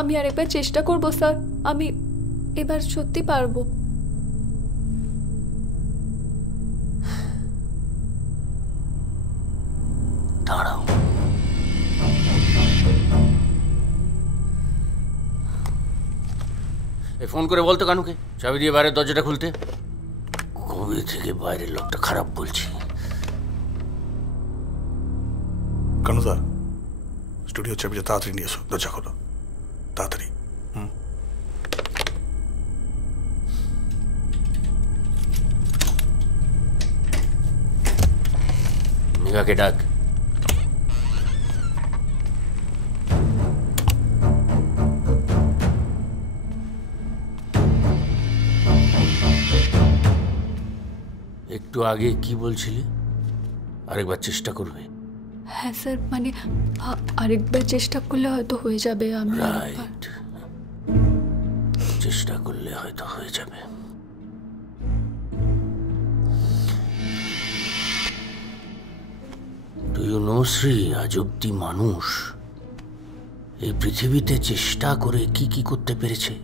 আমি আরেকবার চেষ্টা করব স্যার, আমি এবার সত্যি পারবো। দাঁড়াও, ফোন করে বলতো কানুকে চাবি দিয়ে বাইরের দরজাটা খুলতে। কবে থেকে বাইরের লোকটা খারাপ বলছি। কানুদা, স্টুডিও চাবিটা তাড়াতাড়ি নিয়ে এসো, দরজা খোলো তাড়াতাড়ি। মেঘাকে ডাক। একটু আগে কি বলছিলি? আরেকবার চেষ্টা করবে? হ্যাঁ স্যার, মানে আরেকবার চেষ্টা করলে হয়তো হয়ে যাবে। আমি রাইট, চেষ্টা করলে হয়তো হয়ে যাবে। ডু ইউ নো শ্রী, আজ অব্দি মানুষ এই পৃথিবীতে চেষ্টা করে কি কি করতে পেরেছে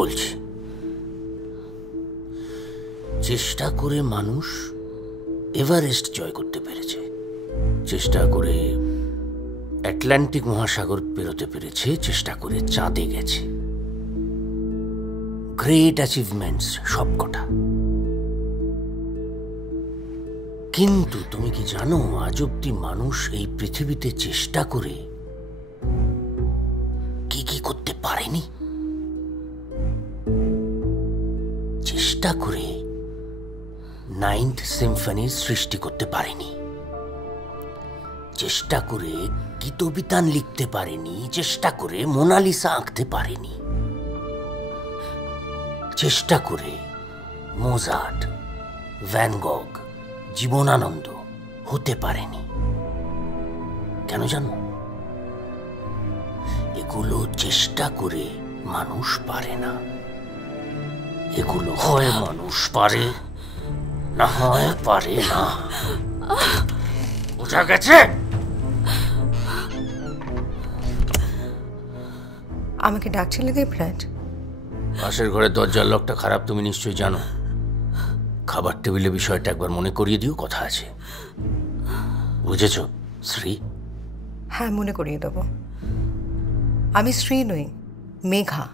বলছি। চেষ্টা করে মানুষ এভারেস্ট জয় করতে পেরেছে, চেষ্টা করে আটলান্টিক মহাসাগর পেরোতে পেরেছে, চেষ্টা করে চাঁদে গেছে। গ্রেট অ্যাচিভমেন্টস সবকটা। কিন্তু তুমি কি জানো আজ অব্দি মানুষ এই পৃথিবীতে চেষ্টা করে কি কি করতে পারেনি? চেষ্টা করে 9th সিম্ফনির সৃষ্টি করতে পারেনি, চেষ্টা করে গীতবিতান লিখতে পারেনি, চেষ্টা করে মোনালিসা আঁকতে পারেনি, চেষ্টা করে মোজার্ট, ভ্যান গগ, জীবনানন্দ হতে পারেনি। কেন জানো? এগুলো চেষ্টা করে মানুষ পারে না। এগুলো হয় মানুষ পারে, না হয় পারে না। বোঝা গেছে? আমাকে ডাকছিলে দেবরাজ? পাশের ঘরের দরজার লকটা খারাপ, তুমি নিশ্চয়ই জানো। খাবার টেবিলে বিষয়টা একবার মনে করিয়ে দিও, কথা আছে। বুঝেছ শ্রী? হ্যাঁ, মনে করিয়ে দেবো। আমি শ্রী নই, মেঘা।